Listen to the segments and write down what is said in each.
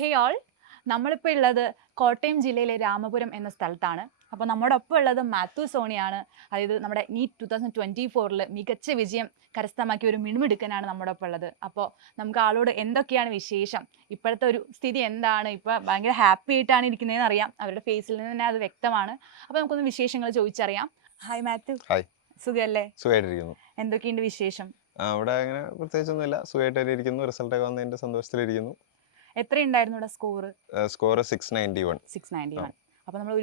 ഹേ all, നമ്മളിപ്പോൾ ഉള്ളത് കോട്ടയം ജില്ലയിലെ രാമപുരം എന്ന സ്ഥലത്താണ്. അപ്പോൾ നമ്മുടെ ഒപ്പം ഉള്ളത് മാത്യു സോണിയാണ്. അതായത് നമ്മുടെ നീറ്റ് 2024 മികച്ച വിജയം കരസ്ഥമാക്കിയ ഒരു മിടുമിടുക്കനാണ് നമ്മുടെ ഒപ്പം ഉള്ളത്. അപ്പോൾ നമുക്ക് ആളോട് എന്തൊക്കെയാണ് വിശേഷം, ഇപ്പോഴത്തെ ഒരു സ്ഥിതി എന്താണ്, ഇപ്പോൾ ഭയങ്കര ഹാപ്പി ആയിട്ടാണ് ഇരിക്കുന്നതെന്ന് അറിയാം, അവരുടെ ഫേസിൽ നിന്ന് തന്നെ അത് വ്യക്തമാണ്. അപ്പോൾ നമുക്കൊന്ന് വിശേഷങ്ങൾ ചോദിച്ചറിയാം. Hi Mathew, hi. സുഖല്ലേ? സുഖമായിട്ടിരിക്കുന്നു. എന്തൊക്കെയുണ്ട് വിശേഷം? അവിടെ അങ്ങനെ പ്രത്യേകിച്ചൊന്നുമില്ല. സുഖമായിട്ട് ഇരിക്കുന്നു. റിസൾട്ടൊക്കെ വന്നതിന്റെ സന്തോഷത്തിലിരിക്കുന്നു. എത്രയുണ്ടായിരുന്നു ഇവിടെ സ്കോർ? സ്കോർ 691. 691. അപ്പോൾ നമ്മൾ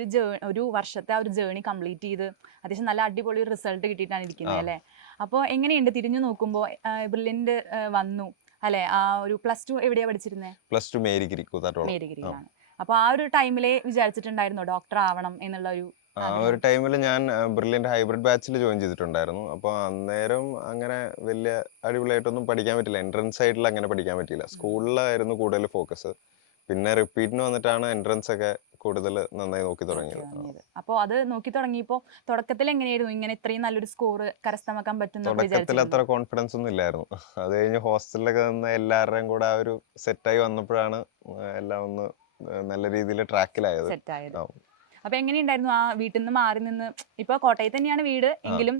ഒരു വർഷത്തെ ആ ഒരു ജേണി കംപ്ലീറ്റ് ചെയ്ത് അത്യാവശ്യം നല്ല അടിപൊളി ഒരു റിസൾട്ട് കിട്ടിയിട്ടാണ് ഇരിക്കുന്നത് അല്ലേ? അപ്പോൾ എങ്ങനെയുണ്ട് തിരിഞ്ഞു നോക്കുമ്പോൾ? ബ്രില്യൻ്റ് വന്നു അല്ലേ? ആ ഒരു +2 എവിടെയാണ് പഠിച്ചിരുന്നത്? +2 മേരിഗിരി കൂത്താട്ടോളം. മേരിഗിരിയിലാണ്. അപ്പോൾ ആ ഒരു ടൈമിലെ വിചാരിച്ചിട്ടുണ്ടായിരുന്നോ ഡോക്ടർ ആവണം എന്നുള്ള ഒരു ആ ഒരു ടൈമിൽ ഞാൻ ബ്രില്യൻ്റ് ഹൈബ്രിഡ് ബാച്ചിൽ ജോയിൻ ചെയ്തിട്ടുണ്ടായിരുന്നു. അപ്പോൾ അന്നേരം അങ്ങനെ വലിയ അടിപൊളിയായിട്ടൊന്നും പഠിക്കാൻ പറ്റില്ല. എൻട്രൻസ് ആയിട്ടുള്ള അങ്ങനെ പഠിക്കാൻ പറ്റില്ല. സ്കൂളിലായിരുന്നു കൂടുതൽ ഫോക്കസ്. പിന്നെ റിപ്പീറ്റിന് വന്നിട്ടാണ് എൻട്രൻസ് ഒക്കെ കൂടുതൽ നന്നായി നോക്കി തുടങ്ങിയത്. അപ്പോൾ അത് നോക്കി തുടങ്ങിയപ്പോൾ തുടക്കത്തിൽ എങ്ങനെയായിരുന്നു ഇങ്ങനെ ഇത്രയും നല്ലൊരു സ്കോർ കരസ്ഥമാക്കാൻ പറ്റുന്ന? തുടക്കത്തിൽ അത്ര കോൺഫിഡൻസ് ഒന്നും ഇല്ലായിരുന്നു. അത് കഴിഞ്ഞ് ഹോസ്റ്റലിലൊക്കെ നിന്ന് എല്ലാവരുടെയും കൂടെ ആ ഒരു സെറ്റായി വന്നപ്പോഴാണ് എല്ലാം ഒന്ന് നല്ല രീതിയിൽ ട്രാക്കിലായത്. അപ്പൊ എങ്ങനെയുണ്ടായിരുന്നു ആ വീട്ടിൽ നിന്ന് മാറി നിന്ന്? ഇപ്പൊ കോട്ടയത്ത് തന്നെയാണ് വീട് എങ്കിലും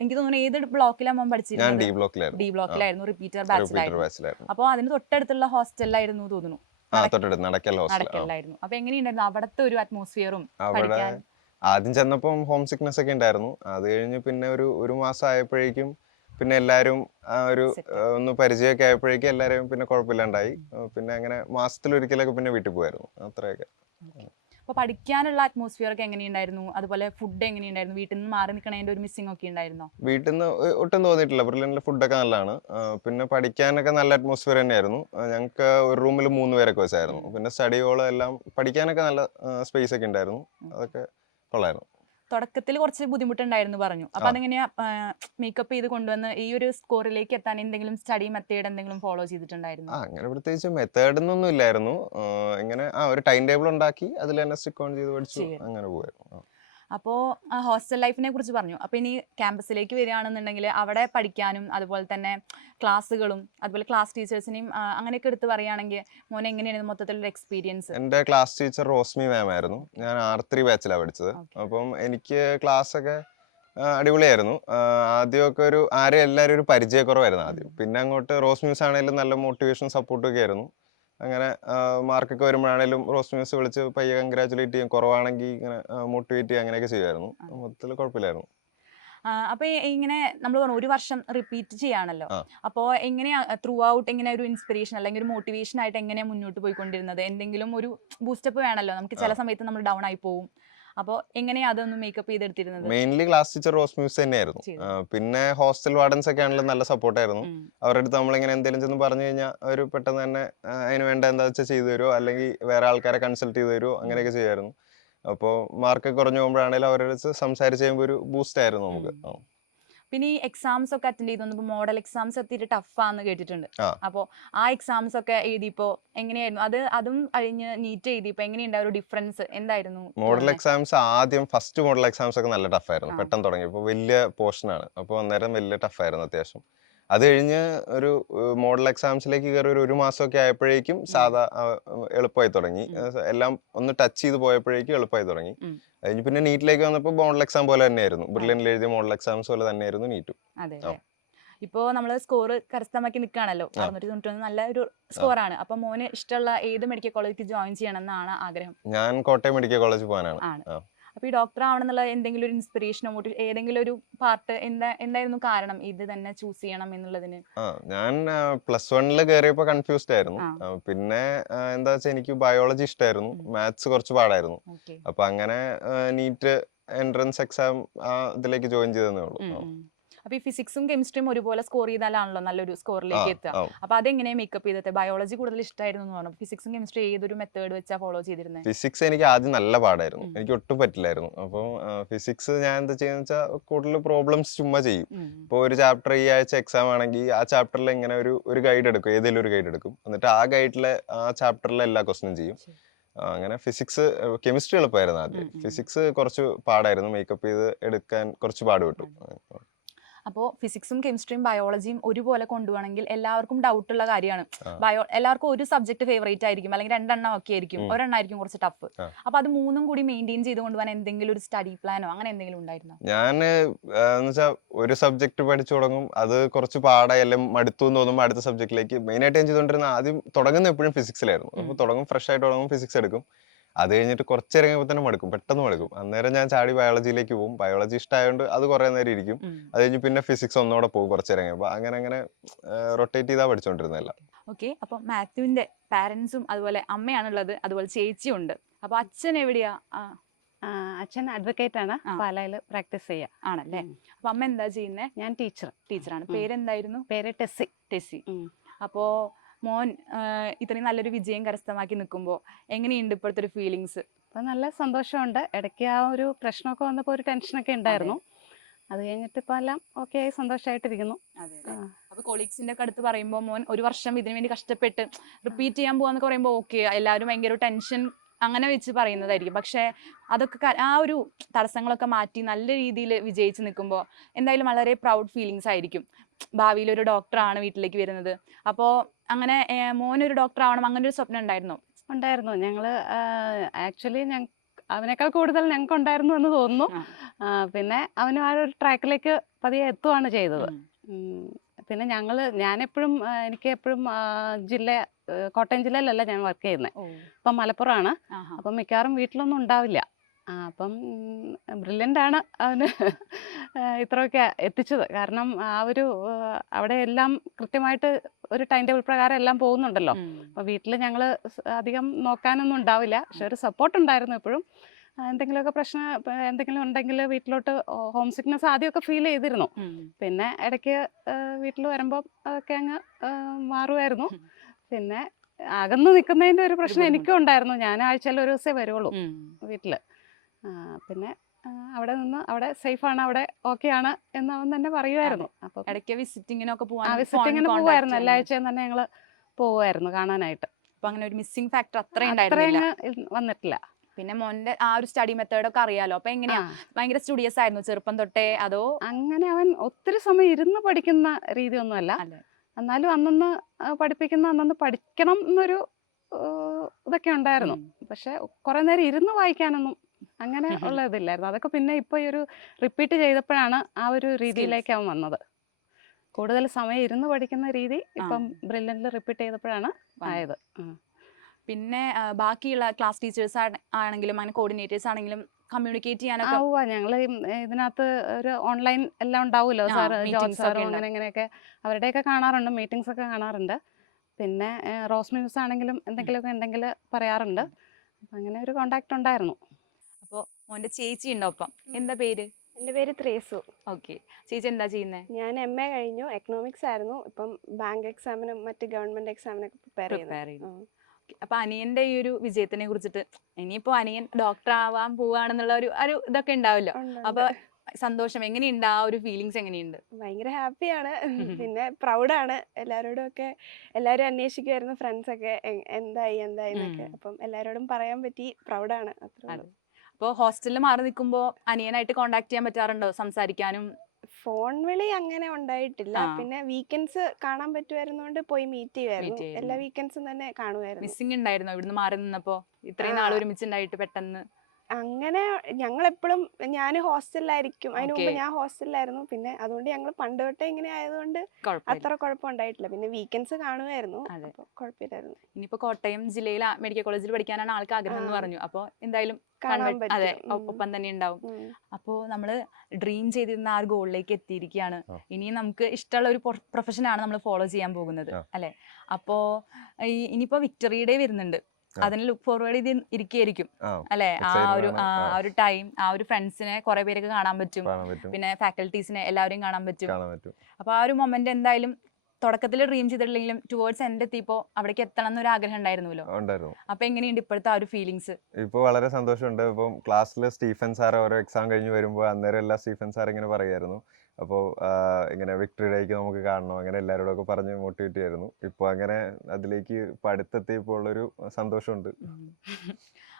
എനിക്ക് തോന്നുന്നു ഏത് ബ്ലോക്കിലാണ് പഠിച്ചിരുന്നത്? ഡി ബ്ലോക്കിലായിരുന്നു, റിപ്പീറ്റർ ബാച്ചിലായിരുന്നു. അപ്പൊ അതിന് തൊട്ടടുത്തുള്ള ഹോസ്റ്റലിലായിരുന്നു തോന്നുന്നു. നടക്കലായിരുന്നു. അപ്പൊ എങ്ങനെയുണ്ടായിരുന്നു അവിടത്തെ ഒരു അറ്റ്മോസ്ഫിയറും? ആദ്യം ചെന്നപ്പം ഹോം സിക്നെസ് ഒക്കെ ഉണ്ടായിരുന്നു. അത് കഴിഞ്ഞ് പിന്നെ ഒരു മാസം ആയപ്പോഴേക്കും പിന്നെ എല്ലാവരും ഒരു ഒന്ന് പരിചയമൊക്കെ ആയപ്പോഴേക്കും എല്ലാവരെയും പിന്നെ കുഴപ്പമില്ലാണ്ടായി. പിന്നെ അങ്ങനെ മാസത്തിലൊരിക്കലൊക്കെ പിന്നെ വീട്ടിൽ പോയായിരുന്നു. അത്രയൊക്കെ. അപ്പോൾ പഠിക്കാനുള്ള അറ്റ്മോസ്ഫിയർ ഒക്കെ എങ്ങനെയുണ്ടായിരുന്നു? അതുപോലെ ഫുഡ് എങ്ങനെയുണ്ടായിരുന്നു? വീട്ടിൽ നിന്ന് മാറി നിൽക്കണതിന്റെ ഒരു മിസ്സിംഗ് ഒക്കെ ഉണ്ടായിരുന്നോ? വീട്ടിൽ നിന്ന് ഒട്ടും തോന്നിയിട്ടില്ല. ബ്രില്യൻ്റിലെ ഫുഡൊക്കെ നല്ലതാണ്. പിന്നെ പഠിക്കാനൊക്കെ നല്ല അറ്റ്മോസ്ഫിയർ തന്നെയായിരുന്നു. ഞങ്ങൾക്ക് ഒരു റൂമിൽ 3 പേരൊക്കെ വെച്ചായിരുന്നു. പിന്നെ സ്റ്റഡി ഹോൾ എല്ലാം പഠിക്കാനൊക്കെ നല്ല സ്പേസ് ഒക്കെ ഉണ്ടായിരുന്നു. അതൊക്കെ കൊള്ളായിരുന്നു. തുടക്കത്തിൽ കുറച്ച് ബുദ്ധിമുട്ടുണ്ടായിരുന്നു പറഞ്ഞു. അപ്പൊ അതെങ്ങനെയാ മേക്കപ്പ് ചെയ്ത് കൊണ്ടുവന്ന് ഈ ഒരു സ്കോറിലേക്ക് എത്താൻ എന്തെങ്കിലും സ്റ്റഡി മെത്തേഡ് എന്തെങ്കിലും ഫോളോ ചെയ്തിട്ടുണ്ടായിരുന്നു? അങ്ങനെ പ്രത്യേകിച്ച് മെത്തേഡ് ഒന്നും ഇല്ലായിരുന്നു. ഇങ്ങനെ ഒരു ടൈം ടേബിൾ ഉണ്ടാക്കി അതിൽ തന്നെ സ്റ്റിക്ക് ഓൺ ചെയ്ത് പഠിച്ചു അങ്ങനെ പോയായിരുന്നു. അപ്പോൾ ഹോസ്റ്റൽ ലൈഫിനെ കുറിച്ച് പറഞ്ഞു. അപ്പോൾ ഇനി ക്യാമ്പസിലേക്ക് വരികയാണെന്നുണ്ടെങ്കിൽ അവിടെ പഠിക്കാനും അതുപോലെ തന്നെ ക്ലാസ്സുകളും അതുപോലെ ക്ലാസ് ടീച്ചേഴ്സിനെയും അങ്ങനെയൊക്കെ എടുത്ത് പറയുകയാണെങ്കിൽ മോനെ എങ്ങനെയാണ് മൊത്തത്തിലുള്ള എക്സ്പീരിയൻസ്? എൻ്റെ ക്ലാസ് ടീച്ചർ റോസ്മി മാം ആയിരുന്നു. ഞാൻ R3 ബാച്ചിലാണ് പഠിച്ചത്. അപ്പം എനിക്ക് ക്ലാസ് ഒക്കെ അടിപൊളിയായിരുന്നു. ആദ്യമൊക്കെ എല്ലാവരും ഒരു പരിചയക്കുറവായിരുന്നു ആദ്യം. പിന്നെ അങ്ങോട്ട് റോസ് മ്യൂസ് ആണെങ്കിലും നല്ല മോട്ടിവേഷൻ സപ്പോർട്ടും ഒക്കെ ആയിരുന്നു. അങ്ങനെ മാർക്കൊക്കെ വരുമ്പോഴാണെങ്കിലും റോസ് മ്യൂസ് വിളിച്ച് പയ്യെ കൺഗ്രാറ്റുലേറ്റ് ചെയ്യും, കുറവാണെങ്കിൽ ഇങ്ങനെ മോട്ടിവേറ്റ് ചെയ്യുക അങ്ങനെയൊക്കെ ചെയ്യുമായിരുന്നു. മൊത്തത്തിൽ കുഴപ്പമില്ലായിരുന്നു. അപ്പൊ ഇങ്ങനെ നമ്മൾ പറഞ്ഞു ഒരു വർഷം റിപ്പീറ്റ് ചെയ്യാണല്ലോ. അപ്പോൾ എങ്ങനെയാ ത്രൂ ഔട്ട് എങ്ങനെ ഒരു ഇൻസ്പിറേഷൻ അല്ലെങ്കിൽ ഒരു മോട്ടിവേഷൻ ആയിട്ട് എങ്ങനെയാ മുന്നോട്ട് പോയിക്കൊണ്ടിരുന്നത്? എന്തെങ്കിലും ഒരു ബൂസ്റ്റപ്പ് വേണമല്ലോ, നമുക്ക് ചില സമയത്ത് നമ്മൾ ഡൗൺ ആയി പോകും. അപ്പോൾ എങ്ങനെയാ അതൊന്ന് മേക്കപ്പ് ചെയ്തെടുത്തിരുന്നത്? Mainly class teacher Rose Muse തന്നെയായിരുന്നു. പിന്നെ ഹോസ്റ്റൽ വാർഡൻസ് ഒക്കെ ആണെങ്കിലും നല്ല സപ്പോർട്ടായിരുന്നു. അവരുടെ അടുത്ത് നമ്മളിങ്ങനെ എന്തെങ്കിലും ചെന്ന് പറഞ്ഞു കഴിഞ്ഞാൽ അവർ പെട്ടെന്ന് തന്നെ അതിന് വേണ്ട എന്താ വെച്ചാൽ ചെയ്തു തരുമോ, അല്ലെങ്കിൽ വേറെ ആൾക്കാരെ കൺസൾട്ട് ചെയ്ത് തരുമോ, അങ്ങനെയൊക്കെ ചെയ്യുമായിരുന്നു. അപ്പോൾ മാർക്ക് കുറഞ്ഞു പോകുമ്പോഴാണെങ്കിലും അവരുടെ അടുത്ത് സംസാരിച്ച് കഴിയുമ്പോൾ ഒരു ബൂസ്റ്റ് ആയിരുന്നു നമുക്ക്. പിന്നെ ഈ എക്സാംസ് ഒക്കെ അറ്റൻഡ് ചെയ്തു മോഡൽ എക്സാംസ് എത്തിയിട്ട് ടഫാന്ന് കേട്ടിട്ടുണ്ട്. അപ്പോൾ ആ എക്സാംസ് ഒക്കെ എഴുതിയപ്പോ എങ്ങനെയായിരുന്നു? അതും കഴിഞ്ഞ് നീറ്റ് എഴുതിയപ്പോ എങ്ങനെയുണ്ടായ ഒരു ഡിഫറൻസ് എന്തായിരുന്നു? മോഡൽ എക്സാംസ് ആദ്യം ഫസ്റ്റ് മോഡൽ എക്സാംസ് ഒക്കെ നല്ല ടഫായിരുന്നു. പെട്ടെന്ന് തുടങ്ങിയപ്പോൾ വലിയ പോർഷനാണ്. അപ്പോൾ അന്നേരം വലിയ ടഫായിരുന്നു അത്യാവശ്യം. അത് കഴിഞ്ഞ് ഒരു മോഡൽ എക്സാംസിലേക്ക് കയറി ഒരു മാസമൊക്കെ ആയപ്പോഴേക്കും സാധാ എളുപ്പമായി തുടങ്ങി. എല്ലാം ഒന്ന് ടച്ച് ചെയ്ത് പോയപ്പോഴേക്കും എളുപ്പമായി തുടങ്ങി. കഴിഞ്ഞ് പിന്നെ നീറ്റിലേക്ക് വന്നപ്പോൾ മോഡൽ എക്സാം പോലെ തന്നെയായിരുന്നു. ബ്രില്യൻ്റിൽ എഴുതിയ മോഡൽ എക്സാംസ് പോലെ തന്നെയായിരുന്നു നീറ്റും. ഇപ്പോൾ നമ്മൾ സ്കോർ കരസ്ഥമാക്കി നിൽക്കുകയാണല്ലോ, 691 നല്ല ഒരു സ്കോറാണ്. അപ്പൊ മോന് ഇഷ്ടമുള്ള ഏത് മെഡിക്കൽ കോളേജിൽ ജോയിൻ ചെയ്യണം എന്നാണ് ആഗ്രഹം? ഞാൻ കോട്ടയം മെഡിക്കൽ കോളേജിൽ പോകാനാണ്. അപ്പൊ ഈ ഡോക്ടർ ആവണം എന്നുള്ള എന്തെങ്കിലും ഒരു ഇൻസ്പിറേഷനോ ഏതെങ്കിലും ഒരു പാർട്ട് എന്തായിരുന്നു കാരണം ഇത് തന്നെ ചൂസ് ചെയ്യണം എന്നുള്ളതിന്? ഞാൻ +1 കയറിയപ്പോ കൺഫ്യൂസ്ഡ് ആയിരുന്നു. പിന്നെ എന്താ വെച്ചാൽ എനിക്ക് ബയോളജി ഇഷ്ടമായിരുന്നു, മാത്സ് കുറച്ച് പാടായിരുന്നു. അപ്പൊ അങ്ങനെ നീറ്റ് എൻട്രൻസ് എക്സാം ഇതിലേക്ക് ജോയിൻ ചെയ്തതേ ഉള്ളൂ. അപ്പൊ ഈ ഫിസിക്സും കെമിസ്ട്രിയും ഒരുപോലെ സ്കോർ ചെയ്താലാണല്ലോ നല്ലൊരു സ്കോറിലേക്ക് എത്തുക. അപ്പൊ അതെങ്ങനെ മേക്കപ്പ് ചെയ്തത്? ബയോളജി കൂടുതൽ ഇഷ്ടമായിരുന്നു എന്ന് പറഞ്ഞു. ഫിസിക്സും കെമിസ്ട്രി ഏതൊരു മെത്തേഡ് വെച്ചാ ഫോളോ ചെയ്തിരുന്നത്? ഫിസിക്സ് എനിക്ക് ആദ്യം നല്ല പാടായിരുന്നു, എനിക്ക് ഒട്ടും പറ്റില്ലായിരുന്നു. അപ്പം ഫിസിക്സ് ഞാൻ എന്താ ചെയ്യുന്ന വെച്ചാൽ കൂടുതൽ പ്രോബ്ലംസ് ചുമ്മാ ചെയ്യും. ഇപ്പോൾ ഒരു ചാപ്റ്റർ ഈ ആഴ്ച എക്സാം ആണെങ്കിൽ ആ ചാപ്റ്ററിൽ ഇങ്ങനെ ഒരു ഗൈഡ് എടുക്കും, ഏതെങ്കിലും ഒരു ഗൈഡ് എടുക്കും. എന്നിട്ട് ആ ഗൈഡിലെ ആ ചാപ്റ്ററിലെ എല്ലാ ക്വസ്റ്റ്യനും ചെയ്യും. അങ്ങനെ ഫിസിക്സ്, കെമിസ്ട്രി എളുപ്പമായിരുന്നു ആദ്യം. ഫിസിക്സ് കുറച്ച് പാടായിരുന്നു, മേക്കപ്പ് ചെയ്ത് എടുക്കാൻ കുറച്ച് പാടുപെട്ടു. അപ്പോൾ ഫിസിക്സും കെമിസ്ട്രിയും ബയോളജിയും ഒരുപോലെ കൊണ്ടുപോകണമെങ്കിൽ എല്ലാവർക്കും ഡൗട്ടുള്ള കാര്യമാണ്. ആ. എല്ലാവർക്കും ഒരു സബ്ജക്ട് ഫേവറേറ്റ് ആയിരിക്കും, അല്ലെങ്കിൽ രണ്ടെണ്ണം ഒക്കെ ആയിരിക്കും, ഒരെണ്ണമായിരിക്കും കുറച്ച് ടഫ്. ആ. അപ്പൊ അത് മൂന്നും കൂടി മെയിൻറ്റെയിൻ ചെയ്ത് കൊണ്ടുപോകാൻ എന്തെങ്കിലും ഒരു സ്റ്റഡി പ്ലാനോ അങ്ങനെ എന്തെങ്കിലും ഉണ്ടായിരുന്നോ? ഞാൻ എന്ന് വെച്ചാൽ ഒരു സബ്ജക്ട് പഠിച്ചു തുടങ്ങും, അത് കുറച്ച് പാടായി എല്ലാം മടുത്തു എന്ന് തോന്നുമ്പോൾ അടുത്ത സബ്ജക്റ്റിലേക്ക് മെയിനായിട്ട് ഞാൻ ചെയ്തുകൊണ്ടിരുന്ന ആദ്യം തുടങ്ങുന്ന എപ്പോഴും ഫിസിക്സിലായിരുന്നു. അപ്പോൾ തുടങ്ങും ഫ്രഷ് ആയിട്ട് തുടങ്ങും ഫിസിക്സ് എടുക്കും. അത് കഴിഞ്ഞിട്ട് കുറച്ച് ഇറങ്ങിയപ്പോൾ തന്നെ മടുക്കും, പെട്ടെന്ന് മടുക്കും. അന്നേരം ഞാൻ ചാടി ബയോളജിയിലേക്ക് പോകും. ബയോളജി ഇഷ്ടമായതുകൊണ്ട് അത് കുറേ നേരം ഇരിക്കും. അത് കഴിഞ്ഞ് പിന്നെ ഫിസിക്സ് ഒന്നോടെ പോകും കുറച്ച് ഇറങ്ങിയപ്പോൾ. അങ്ങനെ അങ്ങനെ റൊട്ടേറ്റ് ചെയ്താൽ പഠിച്ചുകൊണ്ടിരുന്നില്ല. ഓക്കെ. അപ്പൊ മാത്യുവിന്റെ പാരന്റ്സും അതുപോലെ അമ്മയാണുള്ളത്, അതുപോലെ ചേച്ചിയും ഉണ്ട്. അപ്പൊ അച്ഛൻ എവിടെയാ? അച്ഛൻ അഡ്വക്കേറ്റ് ആണ്, പാലായിൽ പ്രാക്ടീസ് ചെയ്യുക. ആണല്ലേ. അപ്പൊ അമ്മ എന്താ ചെയ്യുന്നേ? ഞാൻ ടീച്ചറാണ്. പേരെന്തായിരുന്നു? പേര് ടെസ്സി. ടെസ്സി. അപ്പോ മോൻ ഇത്രയും നല്ലൊരു വിജയം കരസ്ഥമാക്കി നിൽക്കുമ്പോൾ എങ്ങനെയുണ്ട് ഇപ്പോഴത്തെ ഒരു ഫീലിങ്സ്? അപ്പം നല്ല സന്തോഷമുണ്ട്. ഇടയ്ക്ക് ആ ഒരു പ്രശ്നമൊക്കെ വന്നപ്പോൾ ഒരു ടെൻഷനൊക്കെ ഉണ്ടായിരുന്നു. അത് കഴിഞ്ഞിട്ട് ഇപ്പോൾ എല്ലാം ഓക്കെ ആയി സന്തോഷമായിട്ടിരിക്കുന്നു. അപ്പൊ കൊളീഗ്സിന്റെ ഒക്കെ അടുത്ത് പറയുമ്പോൾ മോൻ ഒരു വർഷം ഇതിനു വേണ്ടി കഷ്ടപ്പെട്ട് റിപ്പീറ്റ് ചെയ്യാൻ പോവാന്നൊക്കെ പറയുമ്പോൾ ഓക്കെ, എല്ലാവരും ഭയങ്കര ടെൻഷൻ അങ്ങനെ വെച്ച് പറയുന്നതായിരിക്കും. പക്ഷെ അതൊക്കെ ആ ഒരു തടസ്സങ്ങളൊക്കെ മാറ്റി നല്ല രീതിയിൽ വിജയിച്ച് നിൽക്കുമ്പോൾ എന്തായാലും വളരെ പ്രൗഡ് ഫീലിങ്സ് ആയിരിക്കും. ഭാവിയിൽ ഒരു ഡോക്ടറാണ് വീട്ടിലേക്ക് വരുന്നത്. അപ്പോൾ അങ്ങനെ മോനൊരു ഡോക്ടർ ആവണം അങ്ങനെ ഒരു സ്വപ്നം ഉണ്ടായിരുന്നോ? ഉണ്ടായിരുന്നു. ഞങ്ങൾ ആക്ച്വലി അവനേക്കാൾ കൂടുതൽ ഞങ്ങൾക്ക് ഉണ്ടായിരുന്നു എന്ന് തോന്നുന്നു. പിന്നെ അവനും ആ ഒരു ട്രാക്കിലേക്ക് പതിയെ എത്തുകയാണ് ചെയ്തത്. പിന്നെ ഞാനെപ്പോഴും എനിക്ക് എപ്പോഴും കോട്ടയം ജില്ലയിലല്ല ഞാൻ വർക്ക് ചെയ്യുന്നത്, ഇപ്പം മലപ്പുറമാണ്. അപ്പം മിക്കവാറും വീട്ടിലൊന്നും ഉണ്ടാവില്ല. അപ്പം ബ്രില്യൻ്റ് ആണ് അവന് ഇത്രയൊക്കെ എത്തിച്ചത്. കാരണം ആ ഒരു അവിടെ എല്ലാം കൃത്യമായിട്ട് ഒരു ടൈം ടേബിൾ പ്രകാരം എല്ലാം പോകുന്നുണ്ടല്ലോ. അപ്പോൾ വീട്ടിൽ ഞങ്ങൾ അധികം നോക്കാനൊന്നും ഉണ്ടാവില്ല, പക്ഷെ ഒരു സപ്പോർട്ട് ഉണ്ടായിരുന്നു എപ്പോഴും. എന്തെങ്കിലുമൊക്കെ പ്രശ്നം എന്തെങ്കിലും ഉണ്ടെങ്കിൽ വീട്ടിലോട്ട് ഹോം സിക്നെസ് ആദ്യമൊക്കെ ഫീൽ ചെയ്തിരുന്നു. പിന്നെ ഇടയ്ക്ക് വീട്ടിൽ വരുമ്പം അതൊക്കെ അങ്ങ് മാറുമായിരുന്നു. പിന്നെ അകന്ന് നിൽക്കുന്നതിൻ്റെ ഒരു പ്രശ്നം എനിക്കും ഉണ്ടായിരുന്നു. ഞാൻ ആഴ്ചയിൽ ഒരു ദിവസമേ വരുള്ളൂ വീട്ടിൽ. പിന്നെ അവിടെ സേഫാണ്, അവിടെ ഓക്കെ ആണ് എന്ന് അവൻ തന്നെ പറയുമായിരുന്നു. അപ്പം ഇടയ്ക്ക് വിസിറ്റിങ്ങിനൊക്കെ വിസിറ്റിങ്ങിന് പോകുമായിരുന്നു. എല്ലാ ആഴ്ചയും തന്നെ ഞങ്ങൾ പോകുമായിരുന്നു കാണാനായിട്ട്. അപ്പം അങ്ങനെ ഒരു മിസ്സിംഗ് ഫാക്ടർ അത്രയും വന്നിട്ടില്ല. പിന്നെ മോന്റെ ആ ഒരു സ്റ്റഡി മെത്തേഡൊക്കെ അറിയാലോ. അപ്പൊ എങ്ങനെയാ, ഭയങ്കര സ്റ്റുഡിയസ് ആയിരുന്നു ചെറുപ്പം തൊട്ടേ അതോ? അങ്ങനെ അവൻ ഒത്തിരി സമയം ഇരുന്ന് പഠിക്കുന്ന രീതിയൊന്നുമല്ല. എന്നാലും അന്നന്ന് പഠിക്കണം എന്നൊരു ഇതൊക്കെ ഉണ്ടായിരുന്നു. പക്ഷെ കുറെ നേരം ഇരുന്ന് വായിക്കാനൊന്നും അങ്ങനെ ഉള്ള ഇതില്ലായിരുന്നു. അതൊക്കെ പിന്നെ ഇപ്പൊ ഈ ഒരു റിപ്പീറ്റ് ചെയ്തപ്പോഴാണ് ആ ഒരു രീതിയിലേക്ക് അവൻ വന്നത്. കൂടുതൽ സമയം ഇരുന്ന് പഠിക്കുന്ന രീതി ഇപ്പം ബ്രില്യൻ്റിൽ റിപ്പീറ്റ് ചെയ്തപ്പോഴാണ് ആയത്. പിന്നെ ബാക്കിയുള്ള ക്ലാസ് ടീച്ചേഴ്സ് ആണെങ്കിലും അങ്ങനെ കോർഡിനേറ്റേഴ്സ് ആണെങ്കിലും കമ്മ്യൂണിക്കേറ്റ് ചെയ്യാനൊക്കെ ഞങ്ങൾ ഇതിനകത്ത് ഒരു ഓൺലൈൻ എല്ലാം ഉണ്ടാവുമല്ലോ, സാറും അങ്ങനെ അങ്ങനെയൊക്കെ അവരുടെയൊക്കെ കാണാറുണ്ട്, മീറ്റിംഗ്സ് ഒക്കെ കാണാറുണ്ട്. പിന്നെ റോസ് മ്യൂസ് ആണെങ്കിലും എന്തെങ്കിലുമൊക്കെ ഉണ്ടെങ്കിൽ പറയാറുണ്ട്. അപ്പം അങ്ങനെ ഒരു കോണ്ടാക്ട് ഉണ്ടായിരുന്നു. അപ്പോൾ മോൻ്റെ ചേച്ചി ഉണ്ടോ ഒപ്പം? എന്താ പേര്? എൻ്റെ പേര് ത്രേസു. ഓക്കെ. ചേച്ചി എന്താ ചെയ്യുന്നത്? ഞാൻ MA കഴിഞ്ഞു, എക്കണോമിക്സ് ആയിരുന്നു. ഇപ്പം ബാങ്ക് എക്സാമിനും മറ്റ് ഗവൺമെൻറ് എക്സാമിനൊക്കെ പ്രിപ്പയർ ചെയ്യുന്നു. അപ്പൊ അനിയന്റെ ഈ ഒരു വിജയത്തിനെ കുറിച്ചിട്ട്, ഇനിയിപ്പോ അനിയൻ ഡോക്ടർ ആവാൻ പോവാണെന്നുള്ള ഒരു ഇതൊക്കെ ഉണ്ടാവല്ലോ, അപ്പൊ സന്തോഷം എങ്ങനെയുണ്ട്? ആ ഒരു ഫീലിങ്സ് എങ്ങനെയുണ്ട്? ഭയങ്കര ഹാപ്പിയാണ്. പിന്നെ പ്രൗഡാണ്. എല്ലാവരും അന്വേഷിക്കുമായിരുന്നു, ഫ്രണ്ട്സൊക്കെ എന്തായി എന്നൊക്കെ. അപ്പം എല്ലാവരോടും പറയാൻ പറ്റി, പ്രൗഡാണ്. അപ്പോൾ ഹോസ്റ്റലിൽ മാറി നിൽക്കുമ്പോൾ അനിയനായിട്ട് കോണ്ടാക്ട് ചെയ്യാൻ പറ്റാറുണ്ടോ, സംസാരിക്കാനും? ഫോൺ വിളി അങ്ങനെ ഉണ്ടായിട്ടില്ല. പിന്നെ വീക്കെൻഡ്സ് കാണാൻ പറ്റുമായിരുന്നോണ്ട് പോയി മീറ്റ് ചെയ്യുമായിരുന്നു. എല്ലാ വീക്കെൻഡ്സും തന്നെ കാണുമായിരുന്നു. മിസ്സിംഗ് ഉണ്ടായിരുന്നോ ഇവിടുന്ന് മാറി നിന്നപ്പോ? ഇത്രയും നാൾ ഒരുമിച്ചുണ്ടായിട്ട് പെട്ടെന്ന് അങ്ങനെ ഞങ്ങളെപ്പോഴും ഞാൻ ഹോസ്റ്റലിലായിരിക്കും. അതിന് മുമ്പ് ഞാൻ ഹോസ്റ്റലിലായിരുന്നു. പിന്നെ അതുകൊണ്ട് ഞങ്ങൾ പണ്ട് തൊട്ടേ ഇങ്ങനെ ആയതുകൊണ്ട് അത്ര കുഴപ്പമുണ്ടായിട്ടില്ല. പിന്നെ വീക്കെൻഡ്സ് കാണുമായിരുന്നു, കുഴപ്പമില്ലായിരുന്നു. ഇനിയിപ്പോ കോട്ടയം ജില്ലയിൽ മെഡിക്കൽ കോളേജിൽ പഠിക്കാനാണ് ആൾക്ക് ആഗ്രഹം എന്ന് പറഞ്ഞു. അപ്പൊ എന്തായാലും അതെ ഒപ്പം തന്നെ ഉണ്ടാവും. അപ്പോ നമ്മള് ഡ്രീം ചെയ്തിരുന്ന ആ ഒരു ഗോളിലേക്ക് എത്തിയിരിക്കുകയാണ്. ഇനി നമുക്ക് ഇഷ്ടമുള്ള ഒരു പ്രൊഫഷനാണ് നമ്മൾ ഫോളോ ചെയ്യാൻ പോകുന്നത്, അല്ലെ? അപ്പോ ഇനിയിപ്പോ വിക്ടറി ഡേ വരുന്നുണ്ട്, അതിന് ലുക്ക് ഫോർവേഡ് ചെയ്ത് ഇരിക്കുകയായിരിക്കും അല്ലെ? ആ ഒരു ടൈം, ആ ഒരു ഫ്രണ്ട്സിനെ കുറെ പേരൊക്കെ കാണാൻ പറ്റും, പിന്നെ ഫാക്കൽറ്റീസിനെ എല്ലാവരെയും കാണാൻ പറ്റും. അപ്പൊ ആ ഒരു മൊമെന്റ് എന്തായാലും തുടക്കത്തിൽ ഡ്രീം ചെയ്തിട്ടില്ലെങ്കിലും ടുവേർഡ്സ് എൻഡ് എത്തിയപ്പോ അവിടേക്ക് എത്തണം എന്നൊരു ആഗ്രഹം ഉണ്ടായിരുന്നല്ലോ. അപ്പൊ എങ്ങനെയുണ്ട് ഇപ്പോഴത്തെ ആ ഒരു ഫീലിങ്സ്? ഇപ്പൊ വളരെ സന്തോഷമുണ്ട്. ഇപ്പം ക്ലാസ്സിൽ സ്റ്റീഫൻ സാർ ഓരോ എക്സാം കഴിഞ്ഞ് വരുമ്പോൾ അന്നേരം സ്റ്റീഫൻ സാർ ഇങ്ങനെ പറയായിരുന്നു, അപ്പോൾ ഇങ്ങനെ വിക്ടറി ഡേക്ക് നമുക്ക് കാണണം, അങ്ങനെ എല്ലാവരോടൊക്കെ പറഞ്ഞ് മോട്ടിവേറ്റ് ചെയ്യായിരുന്നു. ഇപ്പോൾ അങ്ങനെ അതിലേക്ക് പഠിത്തെത്തിയപ്പോൾ ഉള്ളൊരു സന്തോഷമുണ്ട്.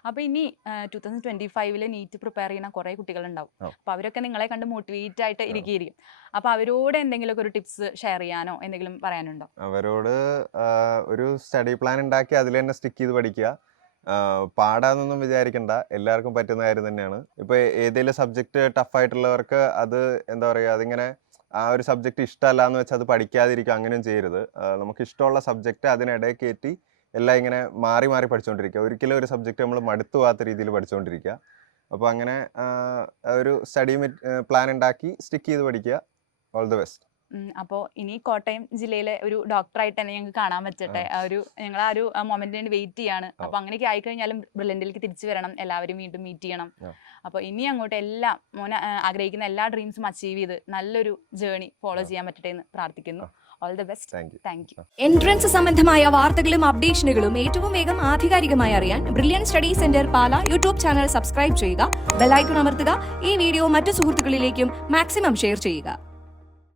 അപ്പൊ ഇനി 2025 നീറ്റ് പ്രിപ്പയർ ചെയ്യുന്ന കുറെ കുട്ടികളുണ്ടാവും. അപ്പൊ അവരൊക്കെ നിങ്ങളെ കണ്ട് മോട്ടിവേറ്റ് ആയിട്ട് ഇരിക്കും. അപ്പൊ അവരോട് എന്തെങ്കിലുമൊക്കെ ഒരു ടിപ്സ് ഷെയർ ചെയ്യാനോ എന്തെങ്കിലും പറയാനുണ്ടോ? അവരോട് ഒരു സ്റ്റഡി പ്ലാൻ ഉണ്ടാക്കി അതിൽ തന്നെ സ്റ്റിക്ക് ചെയ്ത് പഠിക്കുക. പാടാന്നൊന്നും വിചാരിക്കണ്ട, എല്ലാവർക്കും പറ്റുന്ന കാര്യം തന്നെയാണ്. ഇപ്പോൾ ഏതെങ്കിലും സബ്ജക്റ്റ് ടഫായിട്ടുള്ളവർക്ക് അത് എന്താ പറയുക, അതിങ്ങനെ ആ ഒരു സബ്ജക്റ്റ് ഇഷ്ടമല്ല എന്ന് വെച്ചാൽ അത് പഠിക്കാതിരിക്കുക, അങ്ങനെയും ചെയ്യരുത്. നമുക്ക് ഇഷ്ടമുള്ള സബ്ജക്റ്റ് അതിനിടയിൽ കയറ്റി എല്ലാം ഇങ്ങനെ മാറി മാറി പഠിച്ചുകൊണ്ടിരിക്കുക. ഒരിക്കലും ഒരു സബ്ജക്റ്റ് നമ്മൾ മടുത്തു പോകാത്ത രീതിയിൽ പഠിച്ചുകൊണ്ടിരിക്കുക. അപ്പോൾ അങ്ങനെ ഒരു സ്റ്റഡി പ്ലാൻ ഉണ്ടാക്കി സ്റ്റിക്ക് ചെയ്ത് പഠിക്കുക. All the best. അപ്പോൾ ഇനി കോട്ടയം ജില്ലയിലെ ഒരു ഡോക്ടറായിട്ട് തന്നെ ഞങ്ങൾക്ക് കാണാൻ പറ്റട്ടെ. ഞങ്ങൾ ആ ഒരു മൊമെന്റിന് വേണ്ടി വെയിറ്റ് ചെയ്യാണ്. അപ്പോൾ അങ്ങനെയൊക്കെ ആയിക്കഴിഞ്ഞാലും ബ്രില്യന്റിലേക്ക് തിരിച്ചു വരണം, എല്ലാവരും വീണ്ടും മീറ്റ് ചെയ്യണം. അപ്പോൾ ഇനി അങ്ങോട്ട് എല്ലാം മോനെ ആഗ്രഹിക്കുന്ന എല്ലാ ഡ്രീംസും അച്ചീവ് ചെയ്ത് നല്ലൊരു ജേർണി ഫോളോ ചെയ്യാൻ പറ്റട്ടെ എന്ന് പ്രാർത്ഥിക്കുന്നു. All the best. Thank you. Entrance സംബന്ധമായ വാർത്തകളും അപ്ഡേഷനുകളും ഏറ്റവും വേഗം ആധികാരികമായി അറിയാൻ ബ്രില്യന്റ് സ്റ്റഡി സെന്റർ പാല യൂട്യൂബ് ചാനൽ സബ്സ്ക്രൈബ് ചെയ്യുക, ബെൽ ഐക്കൺ അമർത്തുക. ഈ വീഡിയോ മറ്റു സുഹൃത്തുക്കളിലേക്കും മാക്സിമം ഷെയർ ചെയ്യുക.